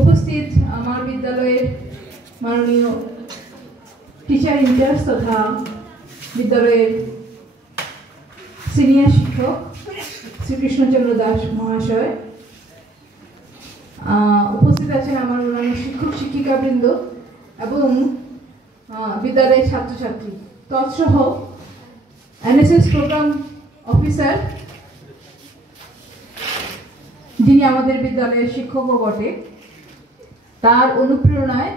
উপস্থিত আমার বিদ্যালয়ের মাননীয় টিচার ইনচার্জ তথা বিদ্যালয়ের সিনিয়র শিক্ষক শ্রীকৃষ্ণচন্দ্র দাস মহাশয়, উপস্থিত আছেন আমার অন্যান্য শিক্ষক শিক্ষিকাবৃন্দ এবং বিদ্যালয়ের ছাত্রছাত্রী তৎসহ এনএসএস প্রোগ্রাম অফিসার যিনি আমাদের বিদ্যালয়ের শিক্ষকও বটে, তার অনুপ্রেরণায়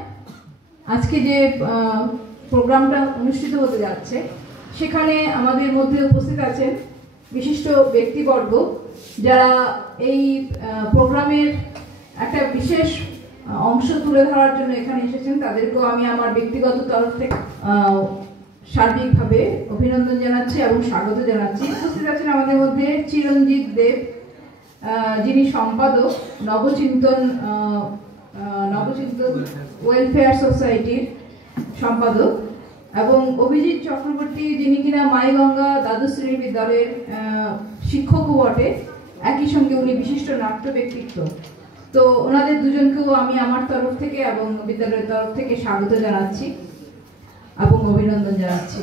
আজকে যে প্রোগ্রামটা অনুষ্ঠিত হতে যাচ্ছে সেখানে আমাদের মধ্যে উপস্থিত আছেন বিশিষ্ট ব্যক্তিবর্গ যারা এই প্রোগ্রামের একটা বিশেষ অংশ তুলে ধরার জন্য এখানে এসেছেন। তাদেরকেও আমি আমার ব্যক্তিগত তরফ থেকে সার্বিকভাবে অভিনন্দন জানাচ্ছি এবং স্বাগত জানাচ্ছি। উপস্থিত আছেন আমাদের মধ্যে চিরঞ্জিত দেব, যিনি সম্পাদক নবচিন্তন ওয়েলফেয়ার সোসাইটির সম্পাদক, এবং অভিজিৎ চক্রবর্তী, যিনি কিনা মাইগঙ্গা দ্বাদশ শ্রেণী বিদ্যালয়ের শিক্ষকও বটে, একই সঙ্গে উনি বিশিষ্ট নাট্য ব্যক্তিত্ব। তো ওনাদের দুজনকেও আমি আমার তরফ থেকে এবং বিদ্যালয়ের তরফ থেকে স্বাগত জানাচ্ছি এবং অভিনন্দন জানাচ্ছি।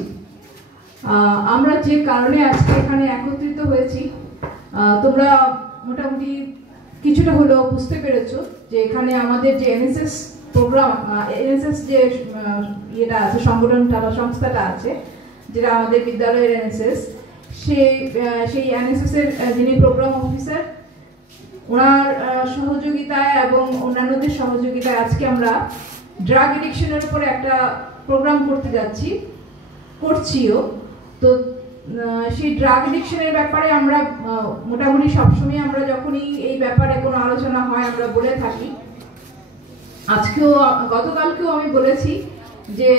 আমরা যে কারণে আজকে এখানে একত্রিত হয়েছি তোমরা মোটামুটি কিছুটা হলেও বুঝতে পেরেছো যে এখানে আমাদের যে এনএসএস প্রোগ্রাম, এনএসএস যে ইয়েটা আছে, সংগঠনটা বা সংস্থাটা আছে যেটা আমাদের বিদ্যালয়ের এনএসএস, সেই এনএসএস এর যিনি প্রোগ্রাম অফিসার, ওনার সহযোগিতায় এবং অন্যান্যদের সহযোগিতায় আজকে আমরা ড্রাগ এডিকশনের উপরে একটা প্রোগ্রাম করছিও। তো সেই ড্রাগ এডিকশনের ব্যাপারে আমরা মোটামুটি সবসময় আমরা যখনই এই ব্যাপারে কোনো আলোচনা হয় আমরা বলে থাকি। আজকেও গতকালকেও আমি বলেছি যে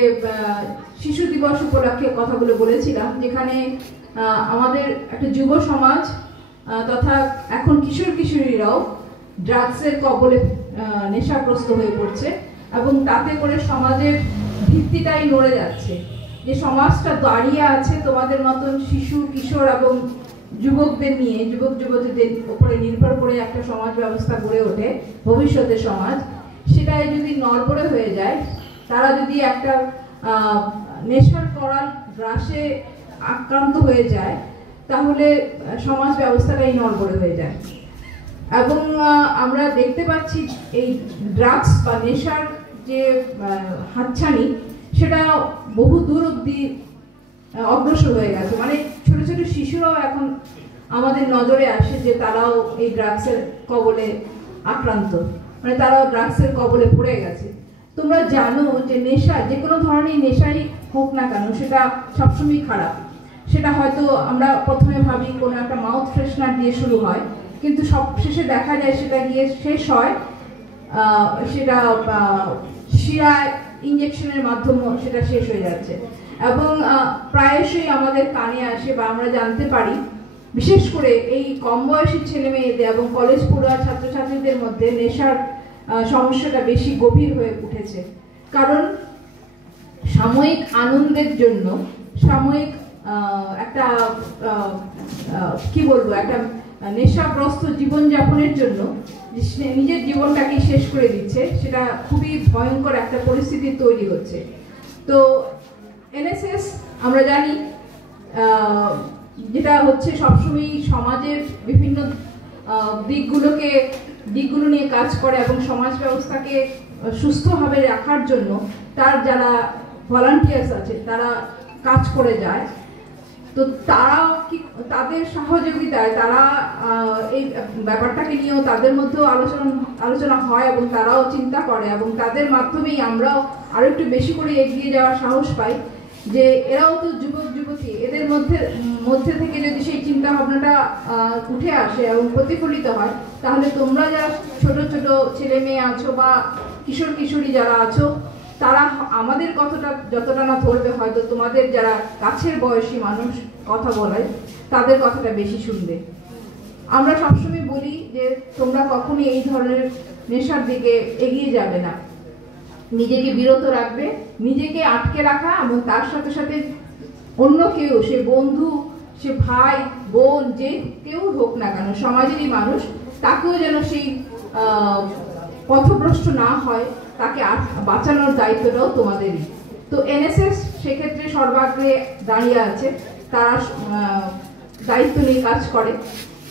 শিশু দিবস উপলক্ষে কথাগুলো বলেছিলাম, যেখানে আমাদের একটা যুব সমাজ তথা এখন কিশোর কিশোরীরাও ড্রাগসের কবলে নেশাগ্রস্ত হয়ে পড়ছে এবং তাতে করে সমাজের ভিত্তিটাই নড়ে যাচ্ছে। যে সমাজটা দাঁড়িয়ে আছে তোমাদের মতন শিশু কিশোর এবং যুবকদের নিয়ে, যুবক যুবতীদের উপরে নির্ভর করে একটা সমাজ ব্যবস্থা গড়ে ওঠে ভবিষ্যতের সমাজ, সেটাই যদি নড়বড়ে হয়ে যায়, তারা যদি একটা নেশার করাল গ্রাসে আক্রান্ত হয়ে যায়, তাহলে সমাজ ব্যবস্থাটাই নড়বড়ে হয়ে যায়। এবং আমরা দেখতে পাচ্ছি এই ড্রাগস বা নেশার যে হাতছানি সেটা বহু দূর অব্দি অগ্রসর হয়ে গেছে। মানে ছোট ছোট শিশুরাও এখন আমাদের নজরে আসে যে তারাও এই ড্রাগসের কবলে আক্রান্ত, মানে তারাও ড্রাগসের কবলে পড়ে গেছে। তোমরা জানো যে নেশা, যে কোনো ধরনের নেশাই হোক না কেন, সেটা সবসময় খারাপ। সেটা হয়তো আমরা প্রথমে ভাবি কোনো একটা মাউথ ফ্রেশনার দিয়ে শুরু হয়, কিন্তু সব শেষে দেখা যায় সেটা গিয়ে শেষ হয় সেটা শিরায় ইঞ্জেকশনের মাধ্যমে সেটা শেষ হয়ে যাচ্ছে। এবং প্রায়শই আমাদের কানে আসে বা আমরা জানতে পারি, বিশেষ করে এই কম বয়সী ছেলে মেয়েদের এবং কলেজ পড়ুয়া ছাত্রছাত্রীদের মধ্যে নেশার সমস্যাটা বেশি গভীর হয়ে উঠেছে। কারণ সাময়িক আনন্দের জন্য, সাময়িক একটা কি বলবো, একটা নেশাগ্রস্ত জীবনযাপনের জন্য নিজের জীবনটাকে শেষ করে দিচ্ছে, সেটা খুবই ভয়ঙ্কর একটা পরিস্থিতি তৈরি হচ্ছে। তো এনএসএস আমরা জানি যেটা হচ্ছে সবসময় সমাজের বিভিন্ন দিকগুলো নিয়ে কাজ করে এবং সমাজ ব্যবস্থাকে সুস্থভাবে রাখার জন্য তার যারা ভলান্টিয়ার্স আছে তারা কাজ করে যায়। তো তারাও কি তাদের সহযোগিতায় তারা এই ব্যাপারটাকে নিয়েও তাদের মধ্যেও আলোচনা হয় এবং তারাও চিন্তা করে, এবং তাদের মাধ্যমেই আমরাও আরো একটু বেশি করে এগিয়ে যাওয়ার সাহস পাই যে এরাও তো যুবক যুবতী, এদের মধ্যে থেকে যদি সেই চিন্তা ভাবনাটা উঠে আসে এবং প্রতিফলিত হয়, তাহলে তোমরা যারা ছোট ছোট ছেলে মেয়ে আছো বা কিশোর কিশোরী যারা আছো, তারা আমাদের কথাটা যতটা না ধরবে, হয়তো তোমাদের যারা কাছের বয়সী মানুষ কথা বলে তাদের কথাটা বেশি শুনবে। আমরা সবসময় বলি যে তোমরা কখনোই এই ধরনের নেশার দিকে এগিয়ে যাবে না, নিজেকে বিরত রাখবে, নিজেকে আটকে রাখা এবং তার সাথে সাথে অন্য কেউ, সে বন্ধু, সে ভাই বোন, যে কেউ হোক না কেন, সমাজেরই মানুষ, তাকেও যেন সেই পথভ্রষ্ট না হয় তাকে বাঁচানোর দায়িত্বটাও তোমাদেরই। তো এনএসএস সেক্ষেত্রে সর্বাগ্রে দাঁড়িয়ে আছে, তারা দায়িত্ব নিয়ে কাজ করে।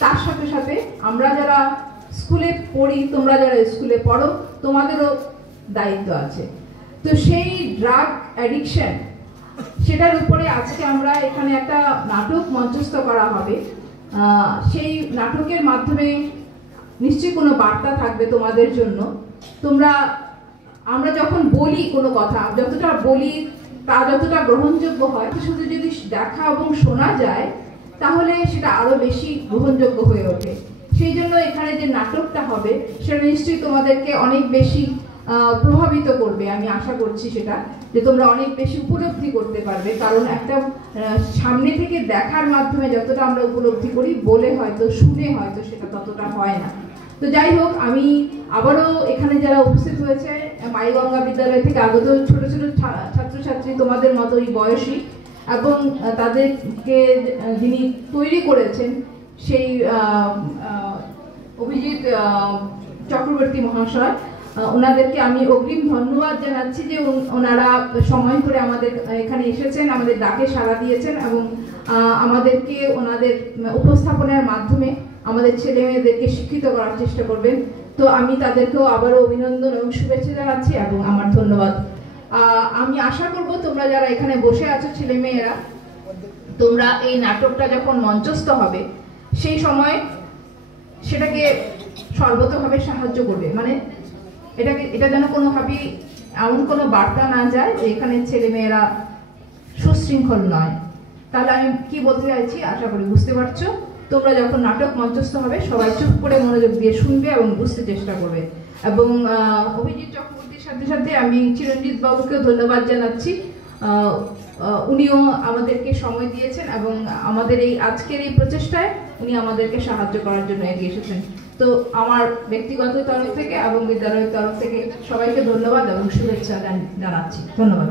তার সাথে সাথে আমরা যারা স্কুলে পড়ি, তোমরা যারা স্কুলে পড়ো, তোমাদেরও দায়িত্ব আছে। তো সেই ড্রাগ অ্যাডিকশন, সেটার উপরে আজকে আমরা এখানে একটা নাটক মঞ্চস্থ করা হবে। সেই নাটকের মাধ্যমে নিশ্চয়ই কোনো বার্তা থাকবে তোমাদের জন্য। আমরা যখন বলি কোনো কথা, যতটা বলি তা যতটা গ্রহণযোগ্য হয়, শুধু যদি দেখা এবং শোনা যায় তাহলে সেটা আরো বেশি গ্রহণযোগ্য হয়ে ওঠে। সেই জন্য এখানে যে নাটকটা হবে সেটা নিশ্চয়ই তোমাদেরকে অনেক বেশি প্রভাবিত করবে। আমি আশা করছি সেটা যে তোমরা অনেক বেশি উপলব্ধি করতে পারবে, কারণ একটা সামনে থেকে দেখার মাধ্যমে যতটা আমরা উপলব্ধি করি, বলে হয়তো শুনে হয়তো সেটা ততটা হয় না। তো যাই হোক, আমি আবারও এখানে যারা উপস্থিত হয়েছে মাইগঙ্গা বিদ্যালয় থেকে আগত ছোট ছোট ছাত্রছাত্রী, তোমাদের মতোই বয়সী, এবং তাদেরকে যিনি তৈরি করেছেন সেই অভিজিৎ চক্রবর্তী মহাশয়, ওনাদেরকে আমি অগ্রিম ধন্যবাদ জানাচ্ছি যে ওনারা সময় করে আমাদের এখানে এসেছেন, আমাদের ডাকে সাড়া দিয়েছেন এবং আমাদেরকে ওনাদের উপস্থাপনার মাধ্যমে আমাদের ছেলে মেয়েদেরকে শিক্ষিত করার চেষ্টা করবেন। তো আমি তাদেরকেও আবারও অভিনন্দন এবং শুভেচ্ছা জানাচ্ছি এবং আমার ধন্যবাদ। আমি আশা করব তোমরা যারা এখানে বসে আছো ছেলে মেয়েরা, তোমরা এই নাটকটা যখন মঞ্চস্থ হবে সেই সময় সেটাকে সর্বতভাবে সাহায্য করবে। মানে এটা যেন কোনোভাবেই এমন কোনো বার্তা না যায় যে এখানে ছেলে মেয়েরা সুশৃঙ্খল নয়। তাহলে আমি কি বলতে চাইছি আশা করি বুঝতে পারছো। তোমরা যখন নাটক মঞ্চস্থ হবে সবাই চুপ করে মনোযোগ দিয়ে শুনবে এবং বুঝতে চেষ্টা করবে। এবং অভিজিৎ চক্রবর্তীর সাথে সাথে আমি চিরঞ্জিত বাবুকেও ধন্যবাদ জানাচ্ছি। উনিও আমাদেরকে সময় দিয়েছেন এবং আমাদের এই আজকের এই প্রচেষ্টায় উনি আমাদেরকে সাহায্য করার জন্য এগিয়ে এসেছেন। তো আমার ব্যক্তিগত তরফ থেকে এবং বিদ্যালয়ের তরফ থেকে সবাইকে ধন্যবাদ এবং শুভেচ্ছা জানাচ্ছি। ধন্যবাদ।